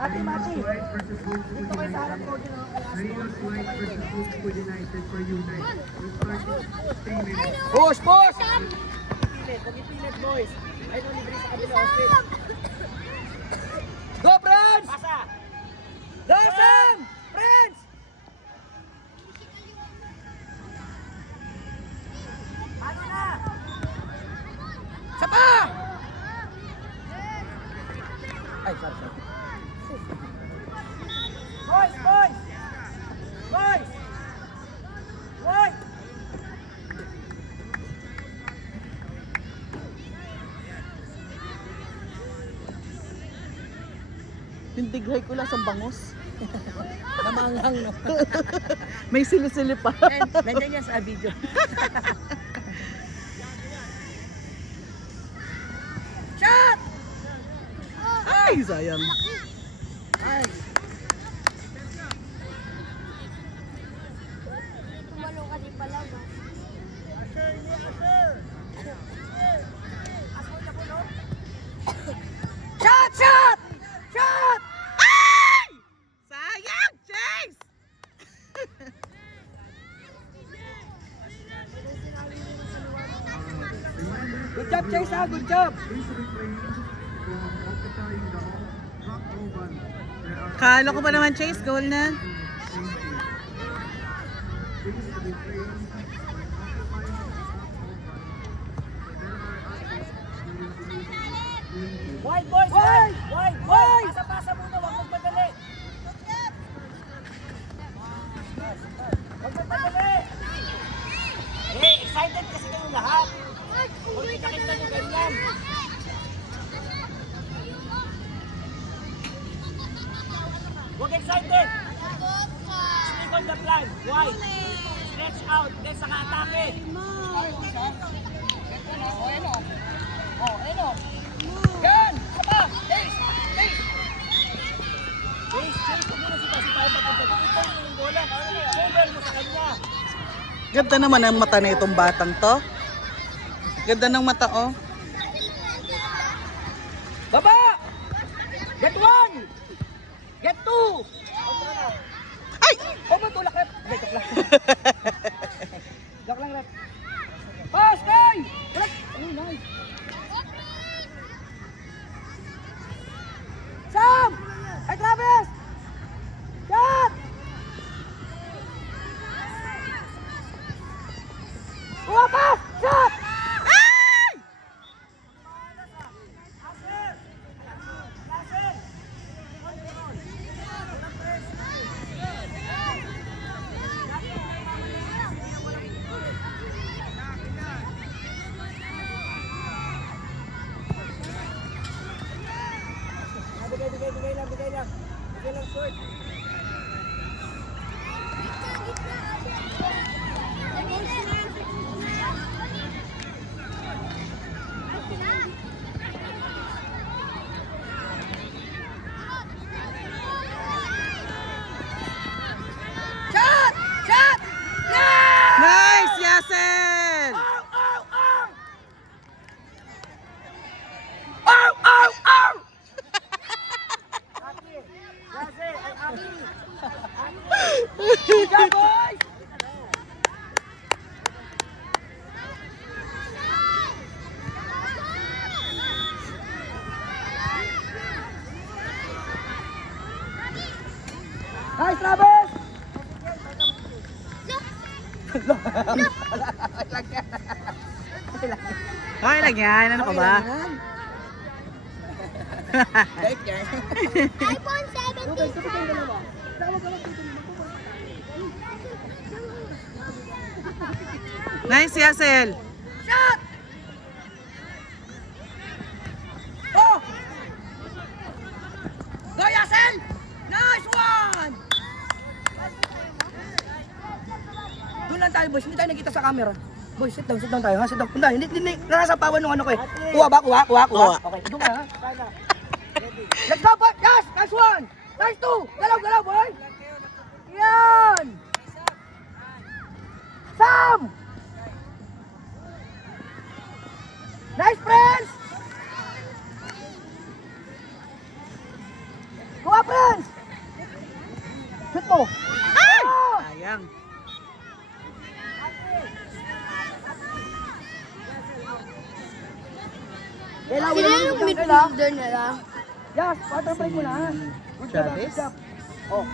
Ate Mati. White versus Wolves Food Dito kayo sa harap ko. United. Raymond White versus Wolves Food United for United. We'll start in 3 minutes. Push! Push! Huwag ipilit, boys. Ay, no, libre sa kabila. Go, friends! Pasa! Go, Sam! Friends! Ano na? Sapa! Ay, sorry. Boys! Boys! Boys! Boys! Yung dighay ko lang sa bangus. Namanghang, no? May sili-sili pa. Nandiyan yan sa video. Shot! Ay, sayang. Ay! Tumalo ka di pala ba? Shot! Shot! Shot! Ay! Sayang, Chase! Good job, Chase, ha? Good job! Please refrain from occupying the rock oval. There are Kala ko ba naman, Chase, goal na? please refrain from occupying the rock oval. Wide, boys! Wide! Wide! Wide! Pasa-pasa muna, huwag magmadali! Huwag magmadali! Eh, excited kasi kayong lahat! Huwag kita nyo ganyan! Huwag excited! Stick on the plan! Wide! Stretch out! Then saka atake! Yan! Sapa! Chase! Chase! Chase! Chase! Huwag mo na si tayo pagkakita. Ito yung bola. Cover mo sa kanya. Ganda naman ang mata na itong batang to. Ganda ng mata, oh. Baba! Get one! Get two! Ay! Oh, matulak, rep! Hindi, joke lang. Joke lang, rep. Pass, Kay! Rep! Oh, nice. Sam! Ay, Travis! Shot! Kuha, pass! Shot! Ay! Bigay lang. Bigay lang, short. Shot! Shot! Yeah! Nice, Yasen! Ow! Ow! Ow! Ow! Ow! Ow! Aki! Yase! Ay, Aki! Good job, boys! Nice, Travis! Okay lang yan, ano ka ba? iPhone 17 Nice, Yasel! Shot! Oh! Go, Yasel! Nice one! Doon lang tayo, boys. Hindi tayo nakita sa camera. Boys, sit down tayo, ha? Sit down. Hindi, nakasapawan nung ano ko eh. Kuha ba? Kuha. Okay, doon ka, ha? Let's go, boy! Yes! Nice one! Nice two! Galaw, boy! Yan! Sam! Nice, friends! Kuha, friends! mo. Ah! Sayang. Kela, Sino wala yung mo Kela. midfielder nila? Yes, water break mo na. Good job, Chavez? good job. Oh.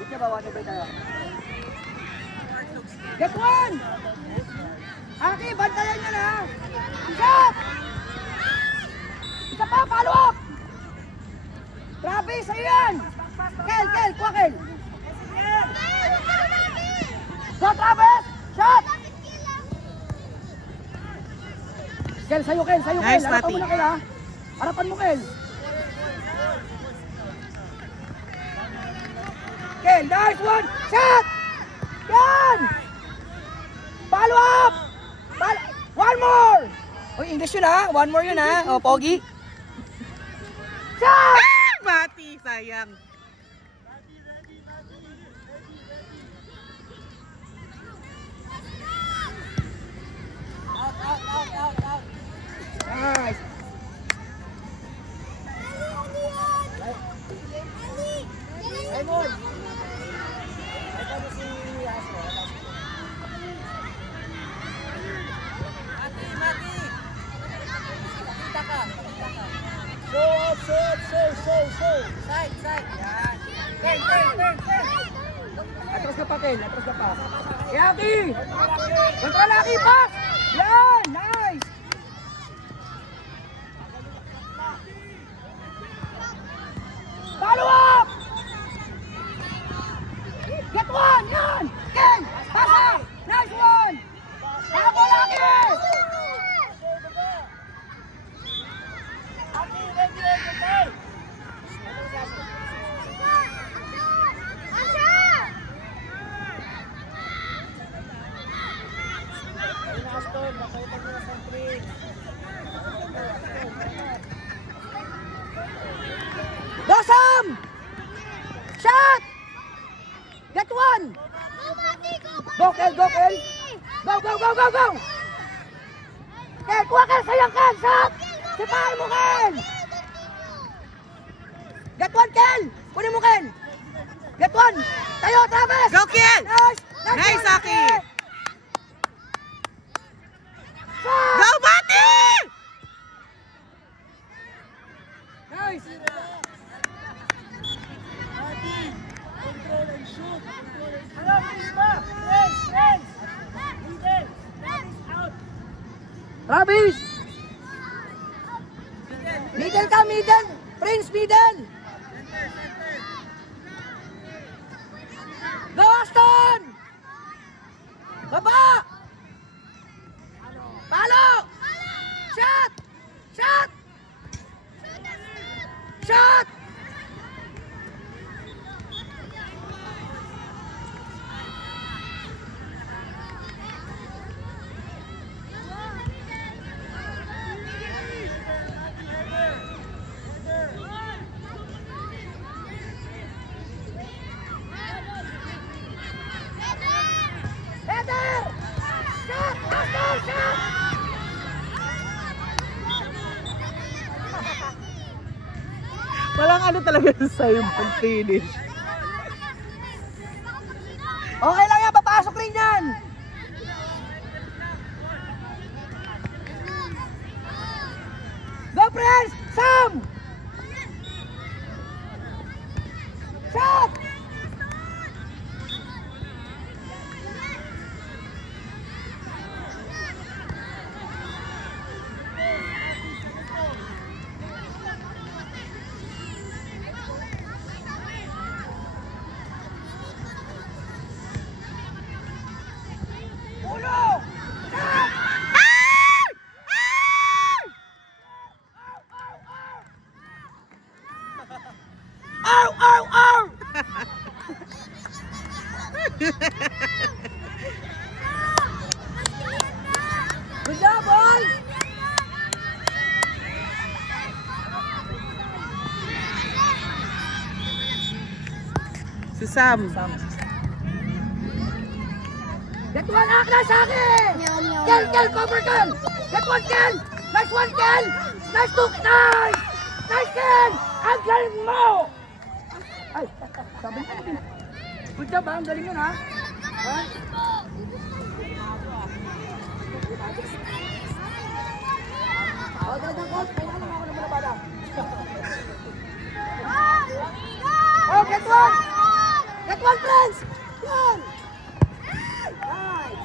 Good job, water break tayo. Get one! Aki, bantayan nyo na. Shot! Isa pa, follow up! Travis, sa'yo yan! Kel, kuha Kel! Go, Travis! Shot! Kel, sa'yo Kel! Nice, Harapan Mati. mo na Kel, ha? Harapan mo Kel! Kel, nice one! Shot! Yan! Follow up! One more! Uy, English yun ha? One more yun ha? O, Pogi? Shot! Mati, sayang. Nice! Raymond! Ito mo si Aso. Mati! Pakita ka. Show! Side! Yan. Turn! Atras ka pa, Ken. Atras ka pa. Yaki! Kontra laki, pass! Yan! Nice! Follow up! Get one! Yan! Ken! Pasa! Nice one! Ako laki! Dosam! Shot! Get one! Go, Kel! Go! Kel, kuha Kel! Sayang Kel! Shot! Sipahan mo Kel! Get one, Kel! Kunin mo Kel! Get one! Tayo, Travis! Go, Kel! Nice! Nice, one, Aki! Shot! Go, Mati! Nice! Travis! Middle ka, middle! Prince, middle! Go, Aston! Baba! Palo! Shot! Shot! Header! Shot! Aston! Shot! Walang ano talaga sa'yo pag-finish. Okay lang yan, papasok rin yan! Go, Prince! Sam! Shot! Ulo! Shot! Ow! Good job, boys! Si Sam. Get one, Akra, sa akin! Kel, cover Kel! Get one, Kel! Nice one, Kel! Nice two, nice! Nice, Kel! Ang galing mo! Ay, sabi niya. Good job, ha? Ang galing yun, ha? Ha? Oh, talagang coach. Kailangan lang ako na mula bala. Oh, get one! Get one, friends! Yan! Nice!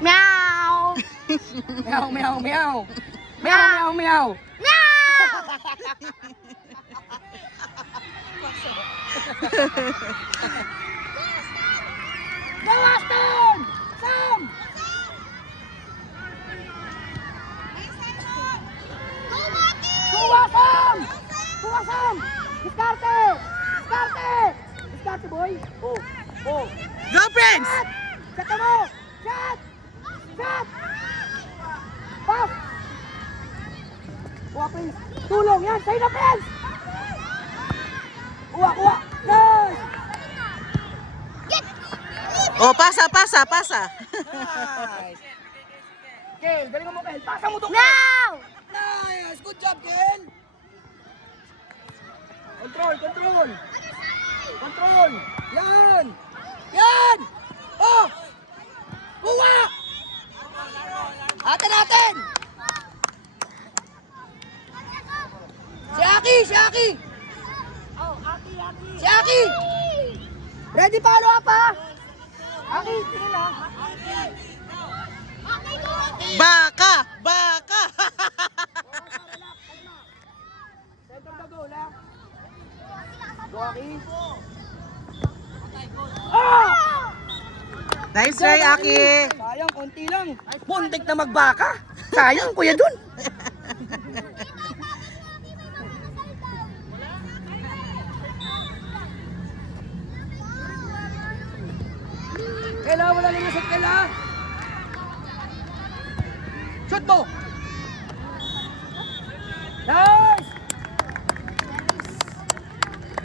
Meow! Meow, meow, meow! Meow, meow, meow! Go, Aston! Sam! Kuha, Sam! Kuha, Sam! Diskarte! Diskarte! Diskarte, boy! Oh, oh! Go, Prince! Shot! Shot mo! Shot! Shot! Pass! Kuha, Prince! Tulong! Yan! Sa'yo na, Prince! Kuha, kuha! Nice! Oh, pasa, pasa, pasa. Nice! Kel, galing mo, Kel! Pasa mo to, Kel! Meow! Nice! Good job, Kel! Control, control! Control! Yan! Yan! Oh! Kuha! Atin natin! Si Aki! Si Aki! Si Aki! Ready follow up, ha? Aki, tingin na. Baka! Baka! Center the goal, ha? Go, Aki. Ah! Nice try, Aki. Sayang, konti lang. Muntik na magbaka. Sayang, kuya dun. Kailangan mo na lumusot, kailangan. Shoot mo!